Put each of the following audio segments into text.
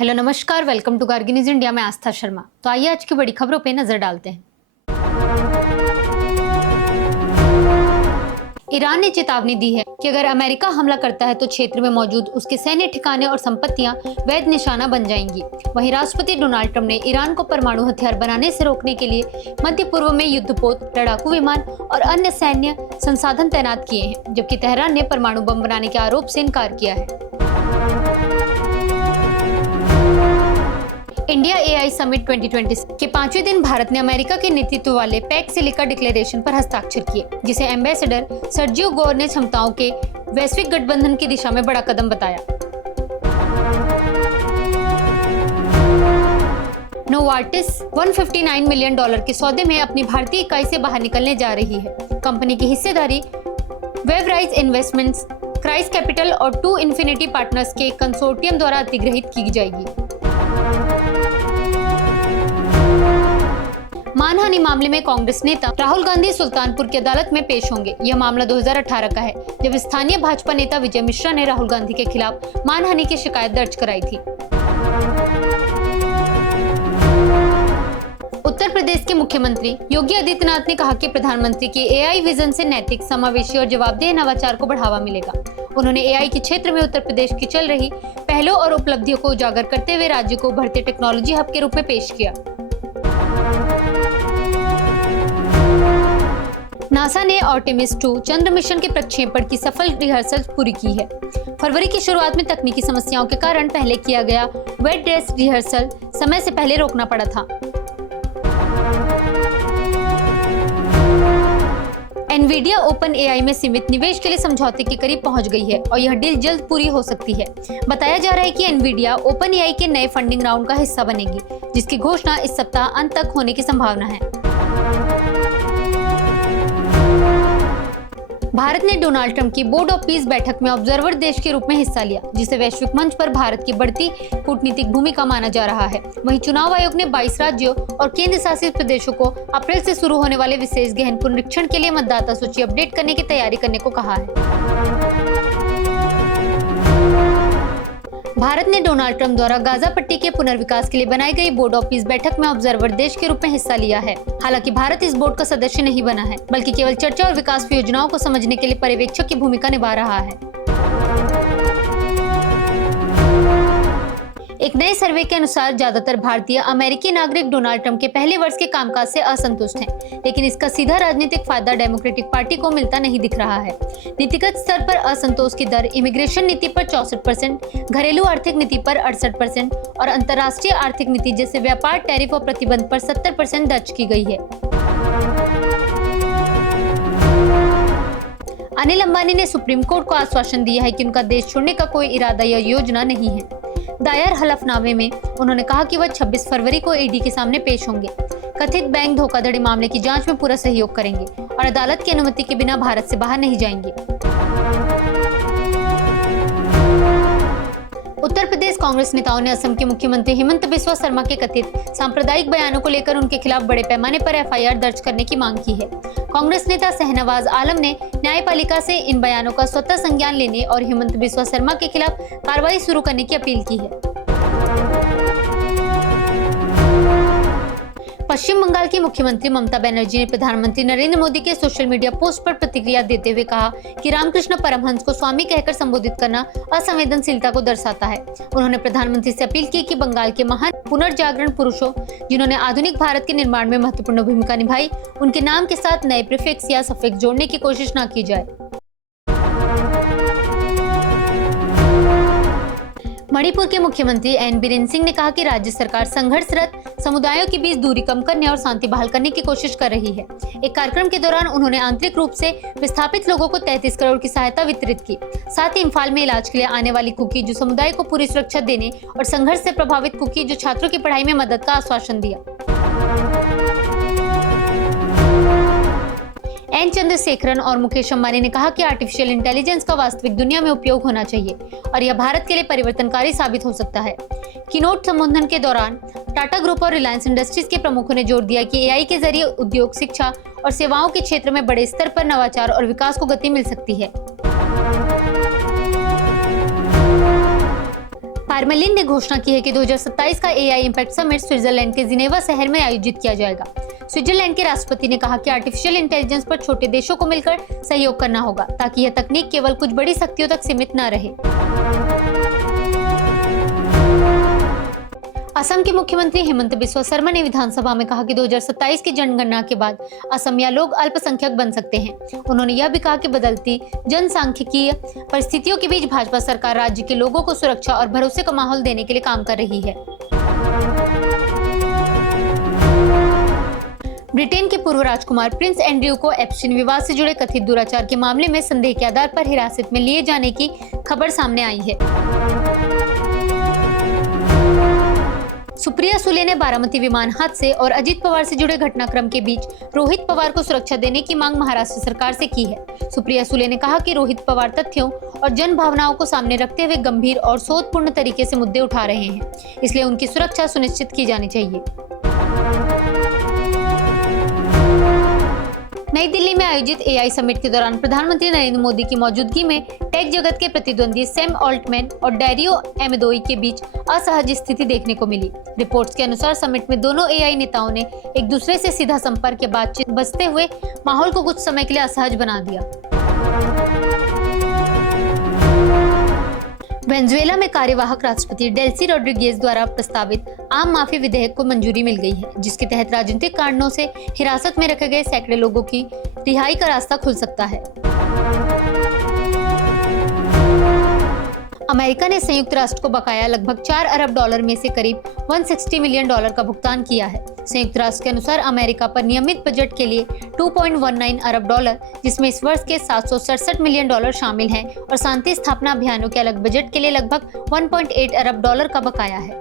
Hello नमस्कार, welcome to Kargil news India में आस्था शर्मा। तो आइए आज की बड़ी खबरों पे नजर डालते हैं। ईरान ने चेतावनी दी है कि अगर अमेरिका हमला करता है तो क्षेत्र में मौजूद उसके सैन्य ठिकाने और संपत्तियां वैध निशाना बन जाएंगी। वहीं राष्ट्रपति डोनाल्ड ट्रंप ने ईरान को परमाणु हथियार बनाने से रोकने के लिए मध्य पूर्व में युद्धपोत, लड़ाकू विमान और अन्य सैन्य संसाधन तैनात किए हैं, जबकि तेहरान ने परमाणु बम बनाने के आरोप से इनकार किया है। इंडिया एआई समिट 2020 के 5वें दिन भारत ने अमेरिका के नेतृत्व वाले पैक्ट से लेकर डिक्लेरेशन पर हस्ताक्षर किए, जिसे एम्बेसडर सर्जियो गोर ने क्षमताओं के वैश्विक गठबंधन की दिशा में बड़ा कदम बताया। नोवार्टिस $159 मिलियन के सौदे में अपनी भारतीय इकाई से बाहर निकलने जा रही है। कंपनी की हिस्सेदारी वेवराइज इन्वेस्टमेंट्स, क्राइस कैपिटल और टू इन्फिनिटी पार्टनर्स के कंसोर्टियम द्वारा अधिग्रहित की जाएगी। मानहानि मामले में कांग्रेस नेता राहुल गांधी सुल्तानपुर की अदालत में पेश होंगे। यह मामला 2018 का है, जब स्थानीय भाजपा नेता विजय मिश्रा ने राहुल गांधी के खिलाफ मानहानि की शिकायत दर्ज कराई थी। उत्तर प्रदेश के मुख्यमंत्री योगी आदित्यनाथ ने कहा कि प्रधानमंत्री के एआई विजन से नैतिक, समावेशी और जवाबदेह नवाचार को बढ़ावा मिलेगा। उन्होंने एआई के क्षेत्र में उत्तर प्रदेश की चल रही पहलों और उपलब्धियों को उजागर करते हुए राज्य को उभरते टेक्नोलॉजी हब के रूप में पेश किया। नासा ने आर्टेमिस 2 चंद्र मिशन के प्रक्षेपण की सफल रिहर्सल पूरी की है। फरवरी की शुरुआत में तकनीकी समस्याओं के कारण पहले किया गया वेट ड्रेस रिहर्सल समय से पहले रोकना पड़ा था। एनवीडिया ओपन एआई में सीमित निवेश के लिए समझौते के करीब पहुंच गई है और यह डील जल्द पूरी हो सकती है। बताया जा रहा है कि एनवीडिया ओपन एआई के नए फंडिंग राउंड का हिस्सा बनेगी, जिसकी घोषणा इस सप्ताह अंत तक होने की संभावना है। भारत ने डोनाल्ड ट्रंप की बोर्ड ऑफ पीस बैठक में ऑब्जर्वर देश के रूप में हिस्सा लिया, जिसे वैश्विक मंच पर भारत की बढ़ती कूटनीतिक भूमिका माना जा रहा है। वहीं चुनाव आयोग ने 22 राज्यों और केंद्र शासित प्रदेशों को अप्रैल से शुरू होने वाले विशेष गहन पुनरीक्षण के लिए मतदाता सूची अपडेट करने की तैयारी करने को कहा है। भारत ने डोनाल्ड ट्रंप द्वारा गाजा पट्टी के पुनर्विकास के लिए बनाई गई बोर्ड ऑफ पीस बैठक में ऑब्जर्वर देश के रूप में हिस्सा लिया है। हालांकि भारत इस बोर्ड का सदस्य नहीं बना है, बल्कि केवल चर्चा और विकास योजनाओं को समझने के लिए पर्यवेक्षक की भूमिका निभा रहा है। एक नए सर्वे के अनुसार ज्यादातर भारतीय अमेरिकी नागरिक डोनाल्ड ट्रंप के पहले वर्ष के कामकाज से असंतुष्ट हैं, लेकिन इसका सीधा राजनीतिक फायदा डेमोक्रेटिक पार्टी को मिलता नहीं दिख रहा है। नीतिगत स्तर पर असंतोष की दर इमिग्रेशन नीति पर 64%, घरेलू आर्थिक नीति पर 68% और अंतर्राष्ट्रीय आर्थिक नीति जैसे व्यापार, टैरिफ और प्रतिबंध पर 70% दर्ज की गई है। अनिल अंबानी ने सुप्रीम कोर्ट को आश्वासन दिया है कि उनका देश छोड़ने का कोई इरादा या योजना नहीं है। दायर हलफनामे में उन्होंने कहा कि वह 26 फरवरी को ईडी के सामने पेश होंगे, कथित बैंक धोखाधड़ी मामले की जांच में पूरा सहयोग करेंगे और अदालत की अनुमति के बिना भारत से बाहर नहीं जाएंगे। उत्तर प्रदेश कांग्रेस नेताओं ने असम के मुख्यमंत्री हिमंत बिस्वा शर्मा के कथित सांप्रदायिक बयानों को लेकर उनके खिलाफ बड़े पैमाने पर एफआईआर दर्ज करने की मांग की है। कांग्रेस नेता शहनवाज आलम ने न्यायपालिका से इन बयानों का स्वतः संज्ञान लेने और हिमंत बिस्वा शर्मा के खिलाफ कार्रवाई शुरू करने की अपील की है। पश्चिम बंगाल की मुख्यमंत्री ममता बनर्जी ने प्रधानमंत्री नरेंद्र मोदी के सोशल मीडिया पोस्ट पर प्रतिक्रिया देते हुए कहा कि रामकृष्ण परमहंस को स्वामी कहकर संबोधित करना असंवेदनशीलता को दर्शाता है। उन्होंने प्रधानमंत्री से अपील की कि बंगाल के महान पुनर्जागरण पुरुषों, जिन्होंने आधुनिक भारत के निर्माण में महत्वपूर्ण भूमिका निभाई, उनके नाम के साथ नए प्रीफिक्स या सफिक्स जोड़ने की कोशिश न की जाए। मणिपुर के मुख्यमंत्री एन बीरेन सिंह ने कहा कि राज्य सरकार संघर्षरत समुदायों के बीच दूरी कम करने और शांति बहाल करने की कोशिश कर रही है। एक कार्यक्रम के दौरान उन्होंने आंतरिक रूप से विस्थापित लोगों को 33 करोड़ की सहायता वितरित की। साथ ही इम्फाल में इलाज के लिए आने वाली कुकी जो समुदाय को पूरी सुरक्षा देने और संघर्ष से प्रभावित कुकी जो छात्रों की पढ़ाई में मदद का आश्वासन दिया। एन चंद्रशेखरन और मुकेश अंबानी ने कहा कि आर्टिफिशियल इंटेलिजेंस का वास्तविक दुनिया में उपयोग होना चाहिए और यह भारत के लिए परिवर्तनकारी साबित हो सकता है। कीनोट संबोधन के दौरान टाटा ग्रुप और रिलायंस इंडस्ट्रीज के प्रमुखों ने जोर दिया कि एआई के जरिए उद्योग, शिक्षा और सेवाओं के क्षेत्र में बड़े स्तर पर नवाचार और विकास को गति मिल सकती है। पार्मेलिन ने घोषणा की है कि 2027 का एआई इम्पैक्ट समिट स्विट्जरलैंड के जिनेवा शहर में आयोजित किया जाएगा। स्विट्जरलैंड के राष्ट्रपति ने कहा कि आर्टिफिशियल इंटेलिजेंस पर छोटे देशों को मिलकर सहयोग करना होगा ताकि यह तकनीक केवल कुछ बड़ी शक्तियों तक सीमित न रहे। असम के मुख्यमंत्री हेमंत बिस्वा शर्मा ने विधानसभा में कहा कि 2027 की जनगणना के बाद असमिया लोग अल्पसंख्यक बन सकते हैं। उन्होंने यह भी कहा कि बदलती जनसांख्यिकीय परिस्थितियों के बीच भाजपा सरकार राज्य के लोगों को सुरक्षा और भरोसे का माहौल देने के लिए काम कर रही है। ब्रिटेन के पूर्व राजकुमार प्रिंस एंड्रयू को एप्स्टीन विवाद से जुड़े कथित दुराचार के मामले में संदेह के आधार पर हिरासत में लिए जाने की खबर सामने आई है। सुप्रिया सुले ने बारामती विमान हादसे और अजित पवार से जुड़े घटनाक्रम के बीच रोहित पवार को सुरक्षा देने की मांग महाराष्ट्र सरकार से की है। सुप्रिया सुले ने कहा कि रोहित पवार तथ्यों और जन भावनाओं को सामने रखते हुए गंभीर और सोचपूर्ण तरीके से मुद्दे उठा रहे हैं, इसलिए उनकी सुरक्षा सुनिश्चित की जानी चाहिए। नई दिल्ली में आयोजित एआई समिट के दौरान प्रधानमंत्री नरेंद्र मोदी की मौजूदगी में टेक जगत के प्रतिद्वंदी सैम ऑल्टमैन और डैरियो एमेदोई के बीच असहज स्थिति देखने को मिली। रिपोर्ट्स के अनुसार समिट में दोनों एआई नेताओं ने एक दूसरे से सीधा संपर्क या बातचीत बचते हुए माहौल को कुछ समय के लिए असहज बना दिया। वेनेजुएला में कार्यवाहक राष्ट्रपति डेल्सी रोड्रिगेज द्वारा प्रस्तावित आम माफी विधेयक को मंजूरी मिल गई है, जिसके तहत राजनीतिक कारणों से हिरासत में रखे गए सैकड़ों लोगों की रिहाई का रास्ता खुल सकता है। अमेरिका ने संयुक्त राष्ट्र को बकाया लगभग 4 अरब डॉलर में से करीब 160 मिलियन डॉलर का भुगतान किया है। संयुक्त राष्ट्र के अनुसार अमेरिका पर नियमित बजट के लिए 2.19 अरब डॉलर, जिसमें इस वर्ष के 767 मिलियन डॉलर शामिल हैं, और शांति स्थापना अभियानों के अलग बजट के लिए लगभग 1.8 अरब डॉलर का बकाया है।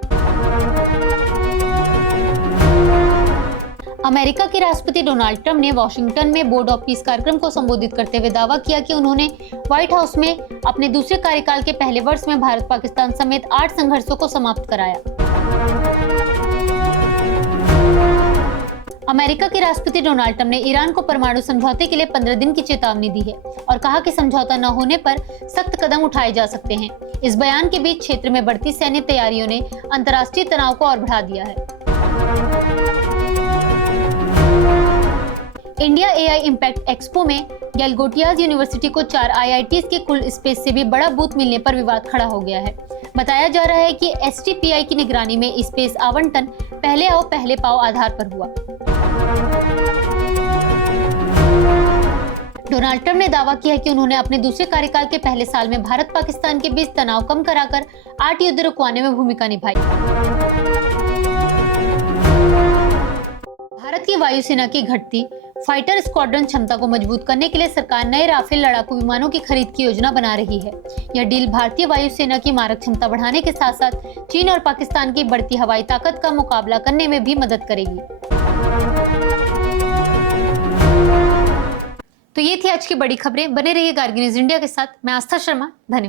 अमेरिका के राष्ट्रपति डोनाल्ड ट्रंप ने वॉशिंगटन में बोर्ड ऑफ पीस कार्यक्रम को संबोधित करते हुए दावा किया कि उन्होंने व्हाइट हाउस में अपने दूसरे कार्यकाल के पहले वर्ष में भारत पाकिस्तान समेत 8 संघर्षों को समाप्त कराया। अमेरिका के राष्ट्रपति डोनाल्ड ट्रंप ने ईरान को परमाणु समझौते के लिए 15 दिन की चेतावनी दी है और कहा कि समझौता न होने पर सख्त कदम उठाए जा सकते हैं। इस बयान के बीच क्षेत्र में बढ़ती सैन्य तैयारियों ने अंतर्राष्ट्रीय तनाव को और बढ़ा दिया है। इंडिया एआई इम्पैक्ट एक्सपो में गैलगोटियाज यूनिवर्सिटी को 4 आईआईटीज के कुल स्पेस से भी बड़ा बूथ मिलने पर विवाद खड़ा हो गया है। बताया जा रहा है कि एसटीपीआई की निगरानी में स्पेस आवंटन पहले आओ पहले पाओ आधार पर हुआ। डोनाल्ड ट्रंप ने दावा किया कि उन्होंने अपने दूसरे कार्यकाल के पहले साल में भारत पाकिस्तान के बीच तनाव कम कराकर 8 युद्ध रुकवाने में भूमिका निभाई। भारत की वायुसेना की घटती फाइटर स्क्वाड्रन क्षमता को मजबूत करने के लिए सरकार नए राफेल लड़ाकू विमानों की खरीद की योजना बना रही है। यह डील भारतीय वायुसेना की मारक क्षमता बढ़ाने के साथ साथ चीन और पाकिस्तान की बढ़ती हवाई ताकत का मुकाबला करने में भी मदद करेगी। तो ये थी आज की बड़ी खबरें। बने रहिए गार्गी न्यूज इंडिया के साथ। मैं आस्था शर्मा, धन्यवाद।